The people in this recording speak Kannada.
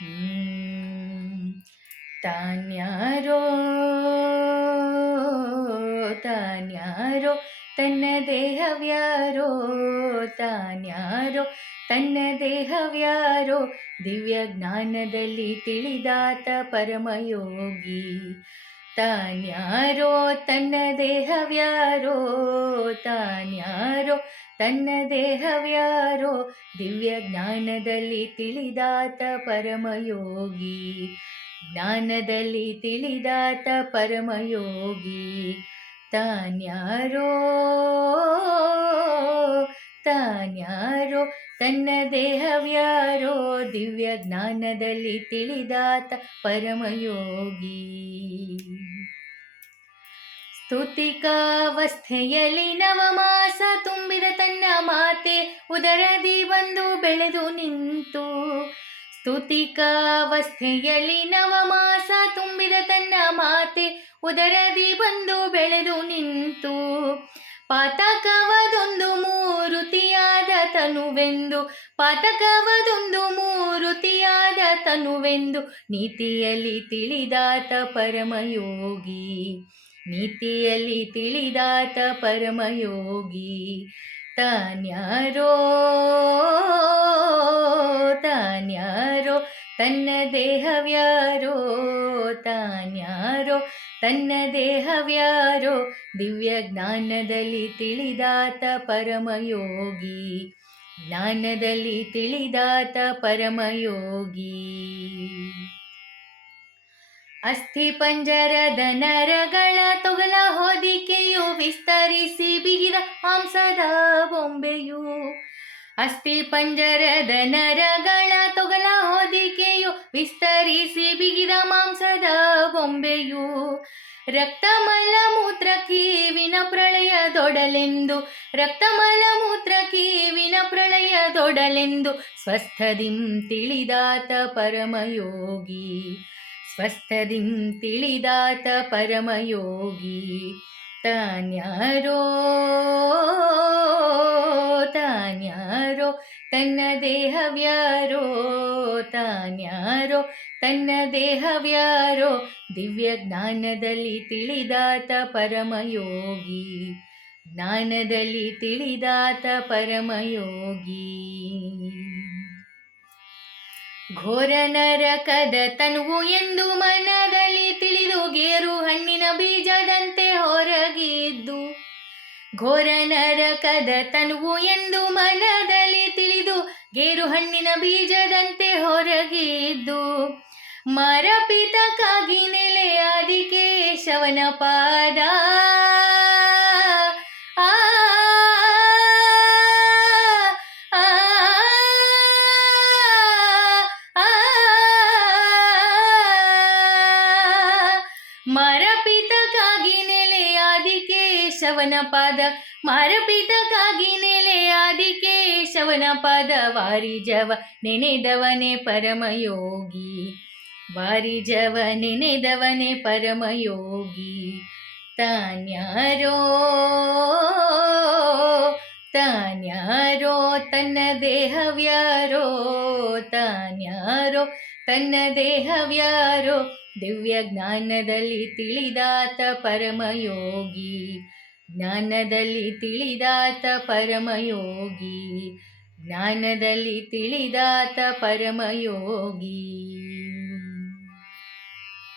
ಹ್ಮ್. ತಾನ್ಯಾರೋ ತಾನ್ಯಾರೋ ತನ್ನ ದೇಹವ್ಯಾರೋ ತಾನ್ಯಾರೋ ತನ್ನ ದೇಹವ್ಯಾರೋ ದಿವ್ಯ ಜ್ಞಾನದಲ್ಲಿ ತಿಳಿದಾತ ಪರಮಯೋಗಿ ತಾನ್ಯಾರೋ ತನ್ನ ದೇಹವ್ಯಾರೋ ತಾನ್ಯಾರೋ ತನ್ನ ದೇಹವ್ಯಾರೋ ದಿವ್ಯ ಜ್ಞಾನದಲ್ಲಿ ತಿಳಿದಾತ ಪರಮಯೋಗಿ. ಜ್ಞಾನದಲ್ಲಿ ತಿಳಿದಾತ ಪರಮಯೋಗಿ. ತಾನ್ಯಾರೋ? ತಾನ್ಯಾರೋ? ತನ್ನ ದೇಹವ್ಯಾರೋ ದಿವ್ಯ ಜ್ಞಾನದಲ್ಲಿ ತಿಳಿದಾತ ಪರಮಯೋಗಿ. ಸ್ತುತಿಕಾವಸ್ಥೆಯಲ್ಲಿ ನವಮಾಸ ತುಂಬಿದ ತನ್ನ ಮಾತೆ ಉದರದಿ ಬಂದು ಬೆಳೆದು ನಿಂತು. ಸ್ತುತಿಕಾವಸ್ಥೆಯಲ್ಲಿ ನವಮಾಸ ತುಂಬಿದ ತನ್ನ ಮಾತೆ ಉದರದಿ ಬಂದು ಬೆಳೆದು ನಿಂತು. ಪಾತಕವದೊಂದು ಮೂರುತಿಯಾದ ತನುವೆಂದು, ಪಾತಕವದೊಂದು ಮೂರುತಿಯಾದ ತನುವೆಂದು ನೀತಿಯಲ್ಲಿ ತಿಳಿದಾತ ಪರಮಯೋಗಿ. ನೀತಿಯಲ್ಲಿ ತಿಳಿದಾತ ಪರಮಯೋಗಿ ತಾನ್ಯಾರೋ ತಾನ್ಯಾರೋ, ತನ್ನ ದೇಹವ್ಯಾರೋ, ತಾನ್ಯಾರೋ, ತನ್ನ ದೇಹವ್ಯಾರೋ, ದಿವ್ಯ ಜ್ಞಾನದಲ್ಲಿ ತಿಳಿದಾತ ಪರಮಯೋಗಿ, ಜ್ಞಾನದಲ್ಲಿ ತಿಳಿದಾತ ಪರಮಯೋಗಿ. ಅಸ್ಥಿ ಪಂಜರದ ನರಗಳ ತೊಗಲ ಹೊದಿಕೆಯು ವಿಸ್ತರಿಸಿ ಬಿಗಿದ ಮಾಂಸದ ಬೊಂಬೆಯು. ಅಸ್ಥಿ ಪಂಜರದ ನರಗಳ ತೊಗಲ ಹೊದಿಕೆಯು ವಿಸ್ತರಿಸಿ ಬಿಗಿದ ಮಾಂಸದ ಬೊಂಬೆಯು. ರಕ್ತಮಲ ಮೂತ್ರ ಕೀವಿನ ಪ್ರಳಯದೊಡಲೆಂದು ರಕ್ತಮಲ ಮೂತ್ರ ಕೀವಿನ ಪ್ರಳಯದೊಡಲೆಂದು ಸ್ವಸ್ಥದಿಂ ತಿಳಿದಾತ ಪರಮಯೋಗಿ. ಸ್ವಸ್ಥದಿಂ ತಿಳಿದಾತ ಪರಮಯೋಗಿ ತಾನ್ಯಾರೋ ತಾನ್ಯಾರೋ, ತನ್ನ ದೇಹವ್ಯಾರೋ, ತಾನ್ಯಾರೋ, ತನ್ನ ದೇಹವ್ಯಾರೋ, ದಿವ್ಯ ಜ್ಞಾನದಲ್ಲಿ ತಿಳಿದಾತ ಪರಮಯೋಗಿ, ಜ್ಞಾನದಲ್ಲಿ ತಿಳಿದಾತ ಪರಮಯೋಗಿ. ಘೋರ ನರಕದ ತನುವು ಎಂದು ಮನದಲ್ಲಿ ತಿಳಿದು ಗೇರು ಹಣ್ಣಿನ ಬೀಜದಂತೆ ಹೊರಗಿದ್ದು, ಘೋರ ನರಕದ ತನುವು ಎಂದು ಮನದಲ್ಲಿ ತಿಳಿದು ಗೇರು ಹಣ್ಣಿನ ಬೀಜದಂತೆ ಹೊರಗಿದ್ದು, ಮರಪಿತಕ್ಕಾಗಿ ನೆಲೆಯಾದಿ ಕೇಶವನ ಪಾದ ಮರಪಿತಕ್ಕಾಗಿ ನೆಲೆಯಾದಿ ಕೇಶವನ ಪಾದ, ಮರಪಿತಕ್ಕಾಗಿ ನೆಲೆಯಾದಿ ಕೇಶವನ ಪಾದ, ವಾರಿಜವ ನೆನೆದವನೇ ಪರಮಯೋಗಿ, ವಾರಿಜವ ನೆನೆದವನೇ ಪರಮಯೋಗಿ. ತಾನ್ಯಾರೋ ತಾನ್ಯಾರೋ ತನ್ನ ದೇಹವ್ಯಾರೋ, ತಾನ್ಯಾರೋ ತನ್ನ ದೇಹವ್ಯಾರೋ ದಿವ್ಯ ಜ್ಞಾನದಲ್ಲಿ ತಿಳಿದಾತ ಪರಮಯೋಗಿ ಜ್ಞಾನದಲ್ಲಿ ತಿಳಿದಾತ ಪರಮಯೋಗಿ ಜ್ಞಾನದಲ್ಲಿ ತಿಳಿದಾತ ಪರಮಯೋಗಿ.